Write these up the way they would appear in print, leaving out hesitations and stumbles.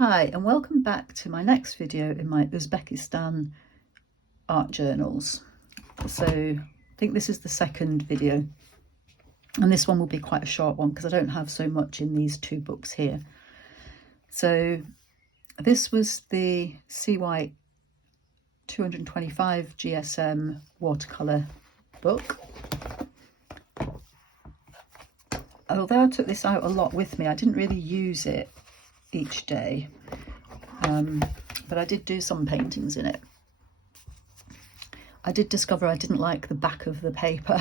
Hi and welcome back to my next video in my Uzbekistan art journals. So I think this is the second video and this one will be quite a short one because I don't have so much in these two books here. So this was the CY 225 GSM watercolour book. Although I took this out a lot with me, I didn't really use it each day, but I did do some paintings in it. I did discover I didn't like the back of the paper,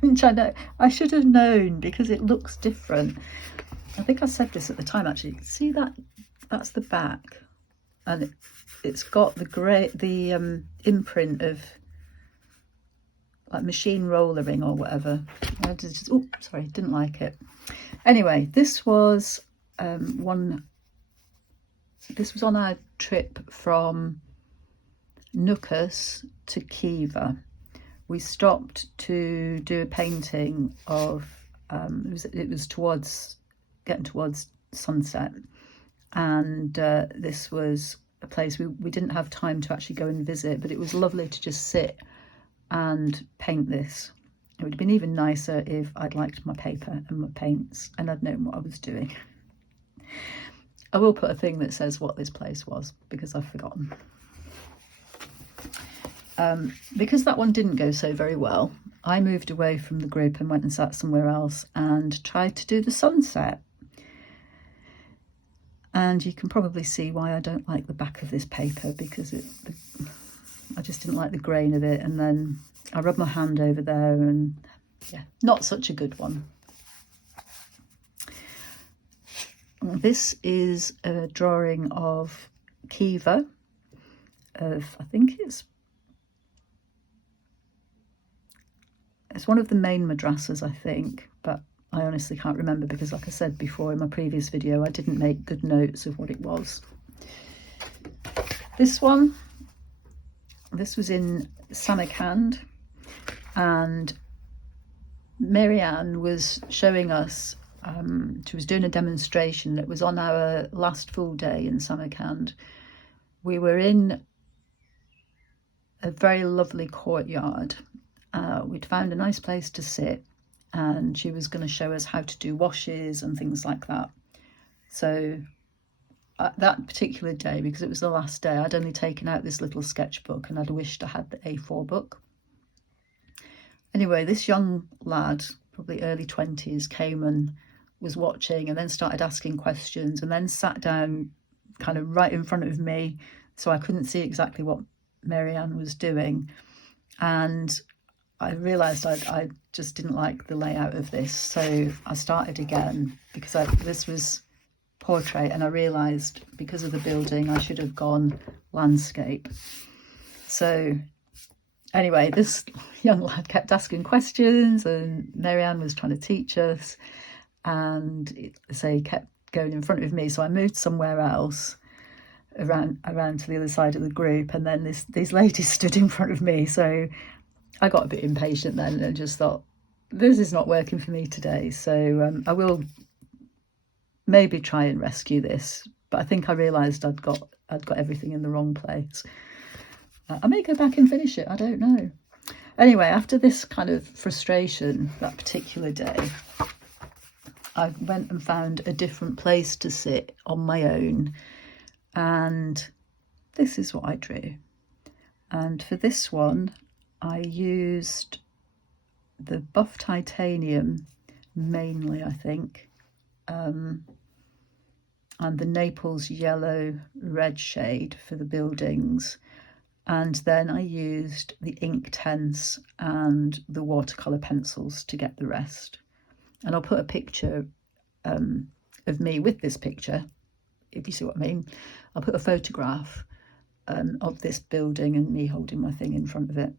which I know I should have known because it looks different. I think I said this at the time actually. See that? That's the back, and it's got the imprint of like machine rollering or whatever. Oh, sorry, didn't like it. Anyway, this was this was on our trip from Nukus to Khiva. We stopped to do a painting of it was getting towards sunset, and this was a place we didn't have time to actually go and visit, but it was lovely to just sit and paint this. It would have been even nicer if I'd liked my paper and my paints and I'd known what I was doing. I will put a thing that says what this place was because I've forgotten. Because that one didn't go so very well, I moved away from the group and went and sat somewhere else and tried to do the sunset. And you can probably see why I don't like the back of this paper, because I just didn't like the grain of it, and then I rubbed my hand over there and yeah, not such a good one. This is a drawing of Khiva, I think it's one of the main madrasas, I think, but I honestly can't remember because, like I said before in my previous video, I didn't make good notes of what it was. This was in Samarkand, and Marianne was showing us, she was doing a demonstration. It was on our last full day in Samarkand. We were in a very lovely courtyard. We'd found a nice place to sit, and she was going to show us how to do washes and things like that. So that particular day, because it was the last day, I'd only taken out this little sketchbook and I'd wished I had the A4 book. Anyway, this young lad, probably early 20s, came and was watching and then started asking questions and then sat down kind of right in front of me, so I couldn't see exactly what Marianne was doing. And I realised I just didn't like the layout of this, so I started again because this was portrait, and I realised because of the building I should have gone landscape. So anyway, this young lad kept asking questions and Marianne was trying to teach us, and he kept going in front of me, so I moved somewhere else around to the other side of the group, and then these ladies stood in front of me, so I got a bit impatient then and just thought, this is not working for me today. So I will maybe try and rescue this, but I think I realised I'd got everything in the wrong place. I may go back and finish it, I don't know. Anyway, after this kind of frustration that particular day, I went and found a different place to sit on my own, and this is what I drew. And for this one I used the buff titanium mainly, I think, and the Naples yellow red shade for the buildings, and then I used the Inktense and the watercolour pencils to get the rest. And I'll put a picture of me with this picture, if you see what I mean. I'll put a photograph of this building and me holding my thing in front of it.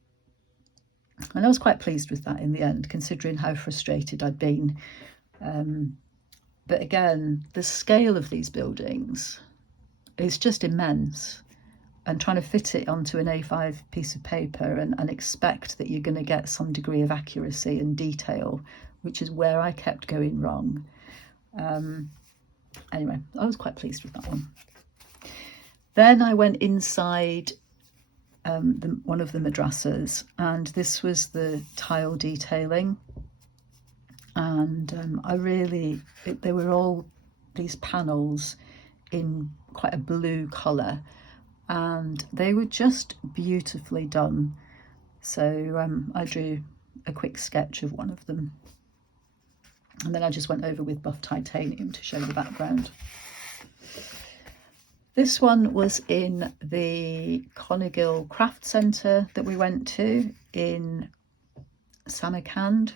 And I was quite pleased with that in the end, considering how frustrated I'd been. But again, the scale of these buildings is just immense, and trying to fit it onto an A5 piece of paper and expect that you're going to get some degree of accuracy and detail, which is where I kept going wrong. Anyway, I was quite pleased with that one. Then I went inside one of the madrasas, and this was the tile detailing, and they were all these panels in quite a blue colour, and they were just beautifully done. So I drew a quick sketch of one of them, and then I just went over with buff titanium to show the background. This one was in the Conagill Craft Centre that we went to in Samarkand.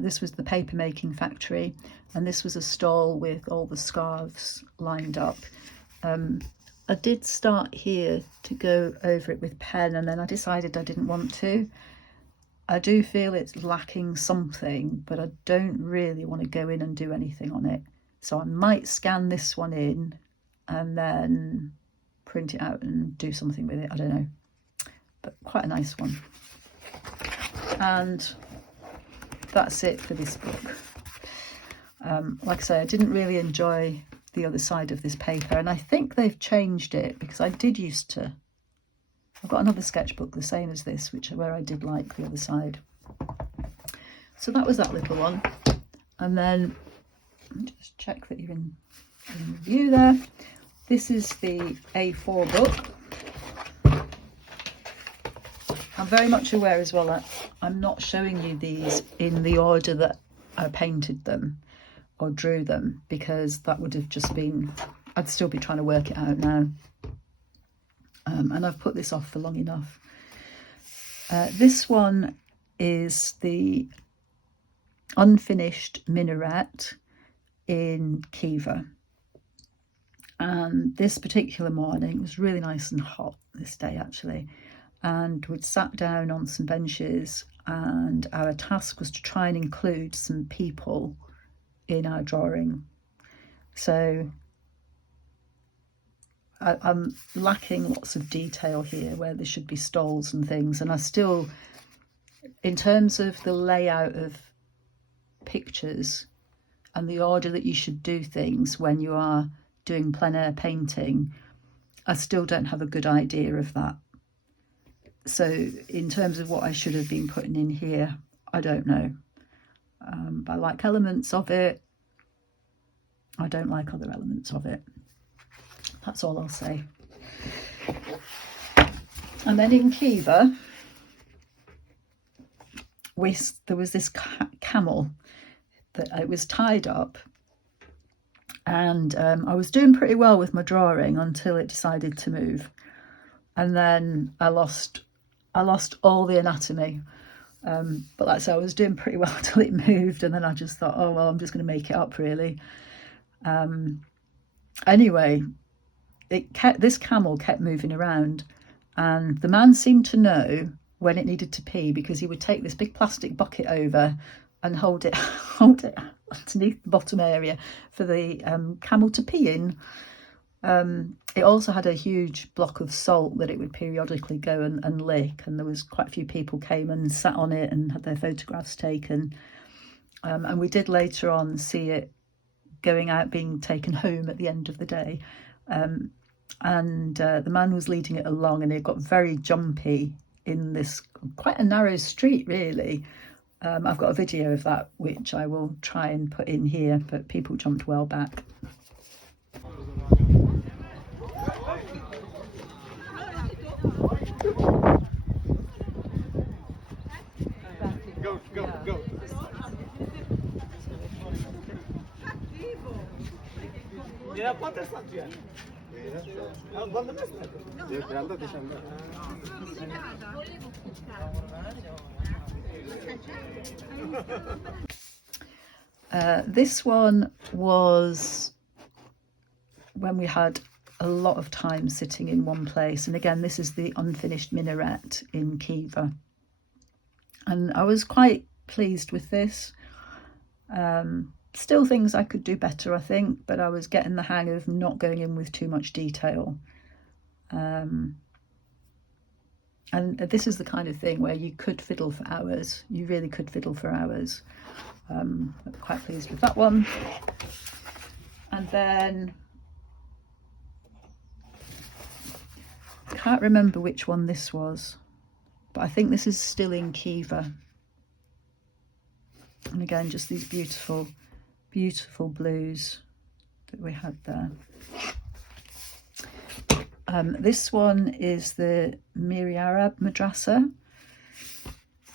This was the paper making factory, and this was a stall with all the scarves lined up. I did start here to go over it with pen, and then I decided I didn't want to. I do feel it's lacking something, but I don't really want to go in and do anything on it. So I might scan this one in and then print it out and do something with it. I don't know, but quite a nice one. And that's it for this book. Like I say, I didn't really enjoy the other side of this paper, and I think they've changed it, because I did used to. I've got another sketchbook the same as this, where I did like the other side. So that was that little one. And then just check that you're in view there. This is the A4 book. I'm very much aware as well that I'm not showing you these in the order that I painted them or drew them, because that would have just been, I'd still be trying to work it out now. And I've put this off for long enough. This one is the unfinished minaret in Khiva. And this particular morning, it was really nice and hot this day actually, and we'd sat down on some benches, and our task was to try and include some people in our drawing. So I'm lacking lots of detail here where there should be stalls and things, and I still, in terms of the layout of pictures and the order that you should do things when you are doing plein air painting, I still don't have a good idea of that. So in terms of what I should have been putting in here, I don't know. But I like elements of it. I don't like other elements of it. That's all I'll say. And then in Khiva, there was this camel that it was tied up, and I was doing pretty well with my drawing until it decided to move, and then I lost all the anatomy. But like I said, I was doing pretty well until it moved, and then I just thought, oh well, I'm just going to make it up really. Anyway, this camel kept moving around, and the man seemed to know when it needed to pee, because he would take this big plastic bucket over and hold it underneath the bottom area for the camel to pee in. It also had a huge block of salt that it would periodically go and lick, and there was quite a few people came and sat on it and had their photographs taken. And we did later on see it going out, being taken home at the end of the day. And the man was leading it along, and it got very jumpy in this quite a narrow street really. I've got a video of that which I will try and put in here, but people jumped well back. Go. This one was when we had a lot of time sitting in one place, and again this is the unfinished minaret in Khiva, and I was quite pleased with this. Still things I could do better, I think, but I was getting the hang of not going in with too much detail. And this is the kind of thing where you could fiddle for hours. You really could fiddle for hours. I'm quite pleased with that one. And then can't remember which one this was, but I think this is still in Kiva. And again, just these beautiful, beautiful blues that we had there. This one is the Miri Arab Madrasa,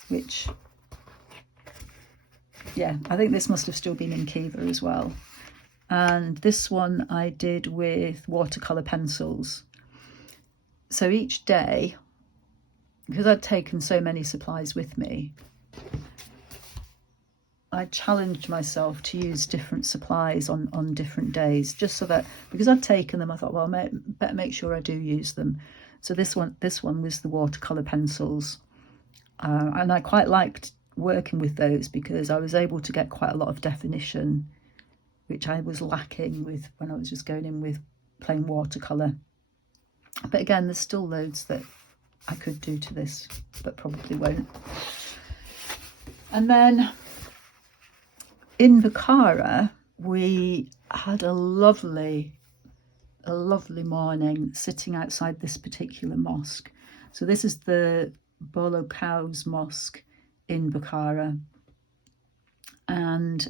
which, yeah, I think this must have still been in Kiva as well. And this one I did with watercolour pencils. So each day, because I'd taken so many supplies with me, I challenged myself to use different supplies on different days, just so that, because I'd taken them, I thought, well, I better make sure I do use them. So this one was the watercolour pencils. And I quite liked working with those because I was able to get quite a lot of definition, which I was lacking with when I was just going in with plain watercolour. But again, there's still loads that I could do to this, but probably won't. And then in Bukhara, we had a lovely morning sitting outside this particular mosque. So this is the Bolo Cows Mosque in Bukhara. And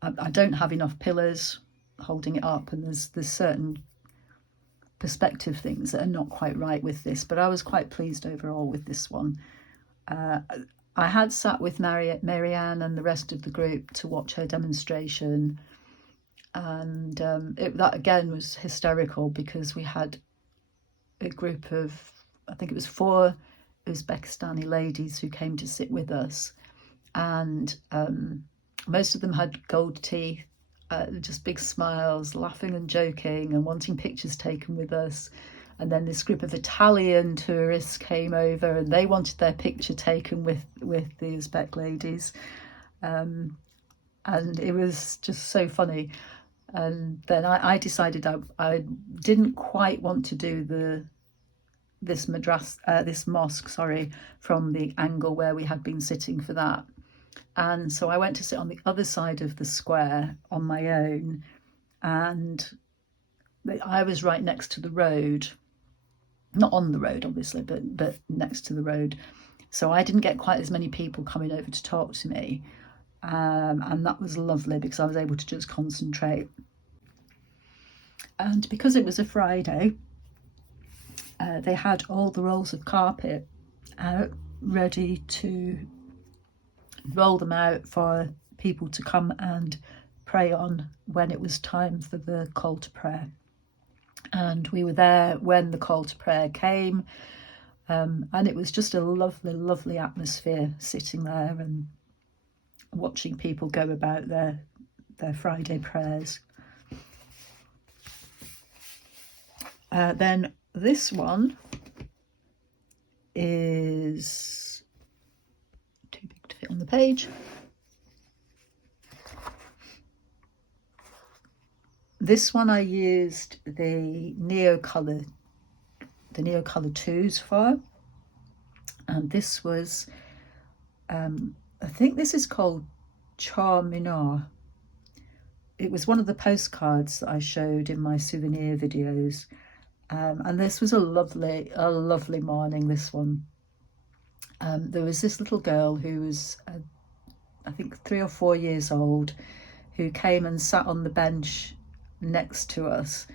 I don't have enough pillars holding it up, and there's certain perspective things that are not quite right with this, but I was quite pleased overall with this one. I had sat with Marianne and the rest of the group to watch her demonstration, and that again was hysterical because we had a group of, I think it was 4 Uzbekistani ladies who came to sit with us, and most of them had gold teeth, just big smiles, laughing and joking and wanting pictures taken with us. And then this group of Italian tourists came over and they wanted their picture taken with the Uzbek ladies. And it was just so funny. And then I decided I didn't quite want to do this mosque, from the angle where we had been sitting for that. And so I went to sit on the other side of the square on my own, and I was right next to the road. Not on the road, obviously, but next to the road. So I didn't get quite as many people coming over to talk to me. And that was lovely because I was able to just concentrate. And because it was a Friday, they had all the rolls of carpet out ready to roll them out for people to come and pray on when it was time for the call to prayer. And we were there when the call to prayer came, and it was just a lovely atmosphere sitting there and watching people go about their Friday prayers. Then this one is too big to fit on the page. This one I used the Neo Colour 2s for, and this was, I think this is called Char Minar. It was one of the postcards that I showed in my souvenir videos, and this was a lovely morning, this one. There was this little girl who was, I think 3 or 4 years old, who came and sat on the bench next to us,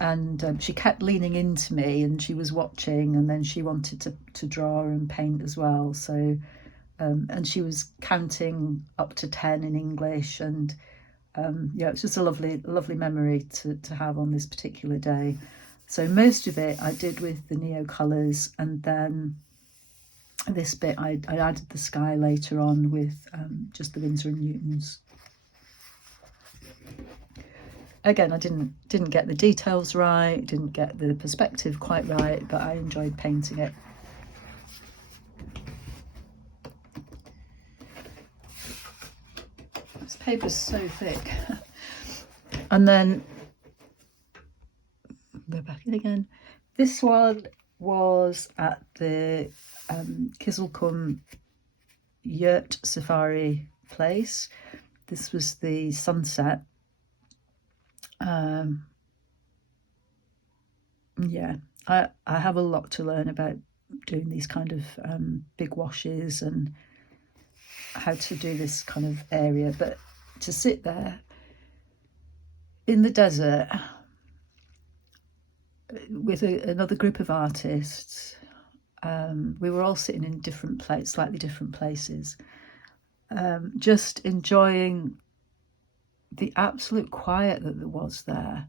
and she kept leaning into me and she was watching, and then she wanted to draw and paint as well. So and she was counting up to 10 in English, and yeah, it's just a lovely memory to have on this particular day. So most of it I did with the Neo colours, and then this bit I added the sky later on with just the Winsor and Newtons. Again, I didn't get the details right, didn't get the perspective quite right, but I enjoyed painting it. This paper's so thick. And then we're back in again. This one was at the Kizilkum Art Safari place. This was the sunset. Yeah, I have a lot to learn about doing these kind of big washes and how to do this kind of area. But to sit there in the desert with another group of artists, we were all sitting in slightly different places, just enjoying the absolute quiet that there was there.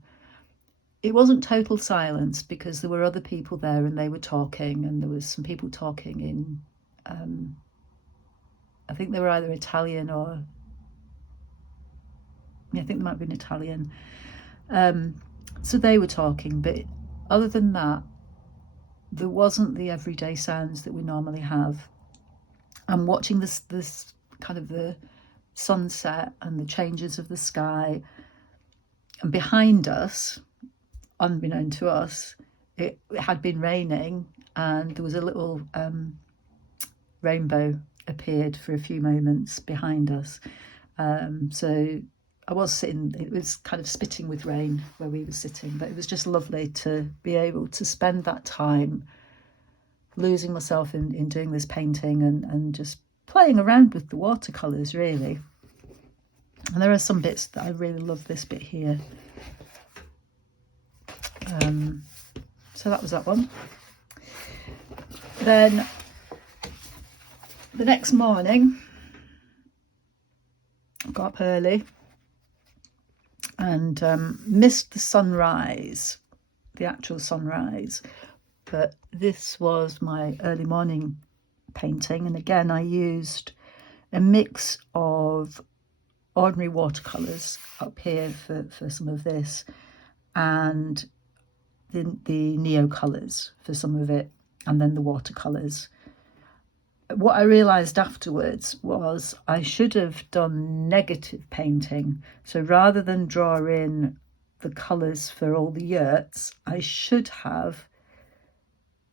It wasn't total silence because there were other people there and they were talking, and there was some people talking in, I think they were either Italian or, yeah, I think they might have been Italian. So they were talking, but other than that, there wasn't the everyday sounds that we normally have. I'm watching this kind of the sunset and the changes of the sky, and behind us, unbeknown to us, it had been raining, and there was a little rainbow appeared for a few moments behind us. So I was sitting, it was kind of spitting with rain where we were sitting, but it was just lovely to be able to spend that time losing myself in doing this painting and just playing around with the watercolours, really. And there are some bits that I really love. This bit here. So that was that one. Then the next morning, I got up early and missed the sunrise, the actual sunrise. But this was my early morning painting, and again I used a mix of ordinary watercolours up here for some of this, and the neo colours for some of it, and then the watercolours. What I realised afterwards was I should have done negative painting. So rather than draw in the colours for all the yurts, I should have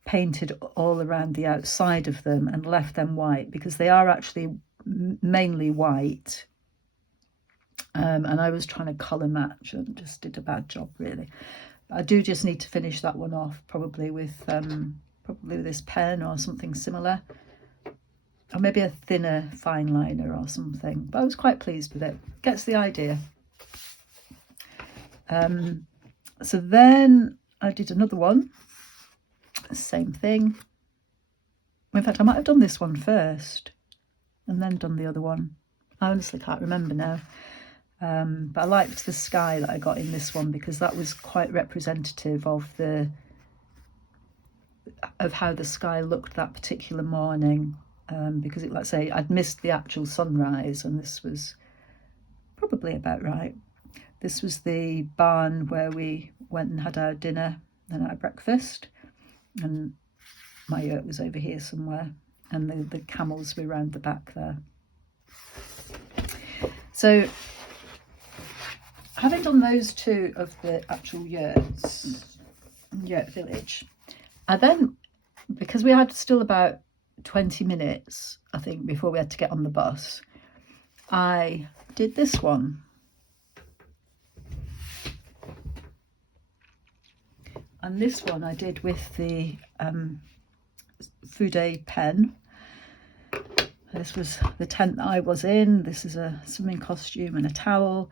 painted all around the outside of them and left them white, because they are actually mainly white. And I was trying to colour match and just did a bad job, really. I do just need to finish that one off, probably with this pen or something similar, or maybe a thinner fine liner or something. But I was quite pleased with it. Gets the idea. So then I did another one, same thing. In fact, I might have done this one first and then done the other one. I honestly can't remember now. But I liked the sky that I got in this one, because that was quite representative of how the sky looked that particular morning. Because like I say, I'd missed the actual sunrise, and this was probably about right. This was the barn where we went and had our dinner and our breakfast, and my yurt was over here somewhere, and the camels were round the back there. So having done those two of the actual yurt village, I then, because we had still about 20 minutes, I think, before we had to get on the bus, I did this one. And this one I did with the Fude pen. This was the tent that I was in. This is a swimming costume and a towel.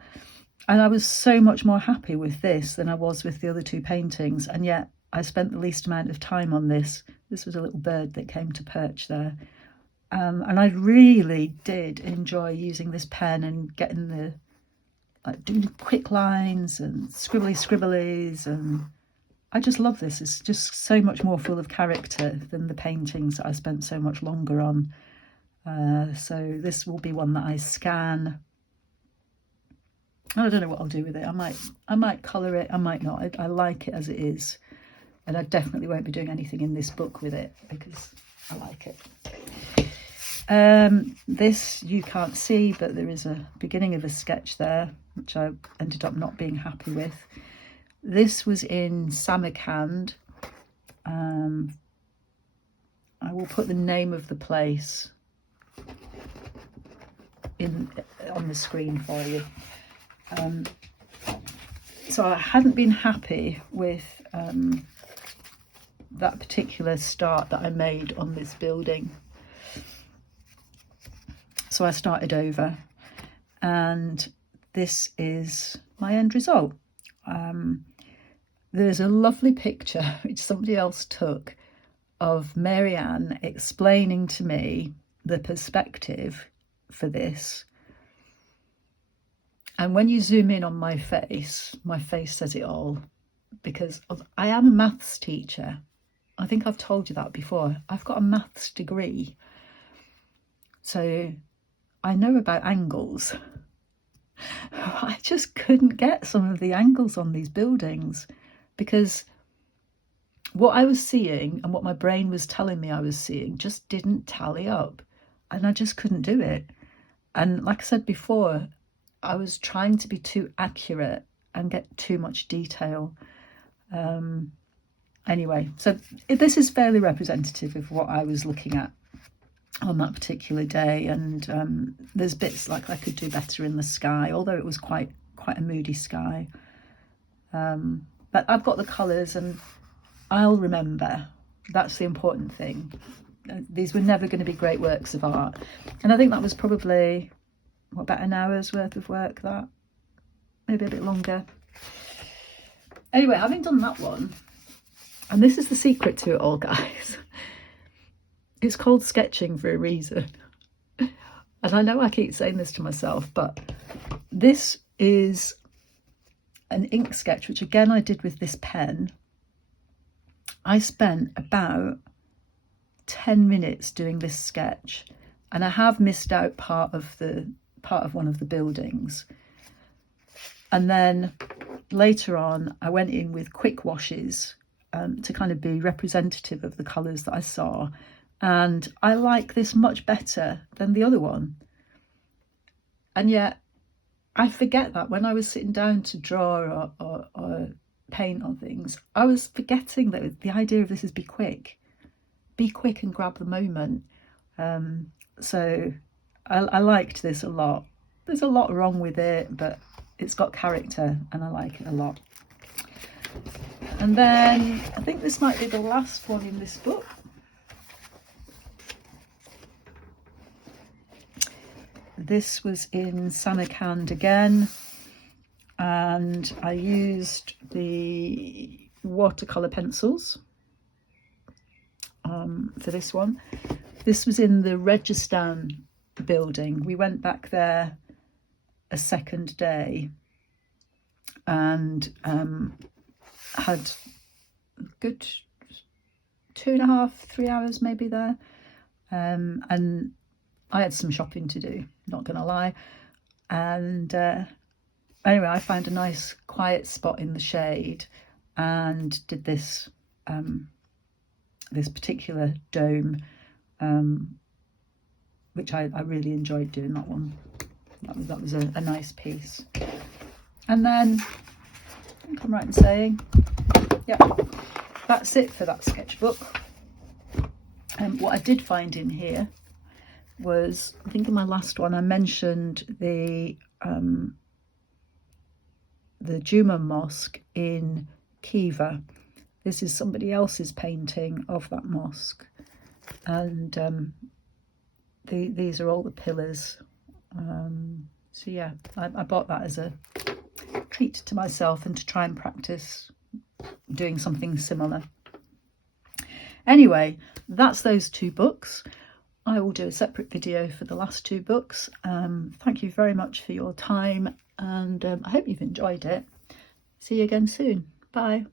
And I was so much more happy with this than I was with the other two paintings. And yet I spent the least amount of time on this. This was a little bird that came to perch there. And I really did enjoy using this pen and getting doing quick lines and scribblies. And I just love this. It's just so much more full of character than the paintings that I spent so much longer on. So this will be one that I scan. I don't know what I'll do with it. I might colour it, I might not. I like it as it is. And I definitely won't be doing anything in this book with it because I like it. This you can't see, but there is a beginning of a sketch there, which I ended up not being happy with. This was in Samarkand. I will put the name of the place on the screen for you. So I hadn't been happy with that particular start that I made on this building. So I started over, and this is my end result. There's a lovely picture which somebody else took of Marianne explaining to me the perspective for this. And when you zoom in on my face says it all, because I am a maths teacher. I think I've told you that before. I've got a maths degree. So I know about angles. I just couldn't get some of the angles on these buildings, because what I was seeing and what my brain was telling me I was seeing just didn't tally up, and I just couldn't do it. And like I said before, I was trying to be too accurate and get too much detail. Anyway, so this is fairly representative of what I was looking at on that particular day, and there's bits like I could do better in the sky, although it was quite a moody sky. But I've got the colours and I'll remember. That's the important thing. These were never going to be great works of art, and I think that was probably about an hour's worth of work, that maybe a bit longer. Anyway, having done that one, and this is the secret to it all, guys, it's called sketching for a reason. And I know I keep saying this to myself, but this is an ink sketch, which again I did with this pen. I spent about 10 minutes doing this sketch, and I have missed out part of one of the buildings. And then later on, I went in with quick washes to kind of be representative of the colours that I saw. And I like this much better than the other one. And yet I forget that when I was sitting down to draw or paint on things, I was forgetting that the idea of this is be quick and grab the moment. So I liked this a lot. There's a lot wrong with it, but it's got character and I like it a lot. And then I think this might be the last one in this book. This was in Samarkand again, and I used the watercolour pencils for this one. This was in the Uzbekistan building. We went back there a second day and had a good 2.5, 3 hours maybe there, and I had some shopping to do, not gonna lie. And anyway, I found a nice quiet spot in the shade and did this this particular dome, which I really enjoyed doing that one. That was a nice piece. And then I think I'm right in saying, yeah, that's it for that sketchbook. What I did find in here was, I think in my last one I mentioned the Juma Mosque in Khiva. This is somebody else's painting of that mosque, and these are all the pillars. So yeah, I bought that as a treat to myself and to try and practice doing something similar. Anyway, that's those two books. I will do a separate video for the last two books. Thank you very much for your time, and I hope you've enjoyed it. See you again soon. Bye.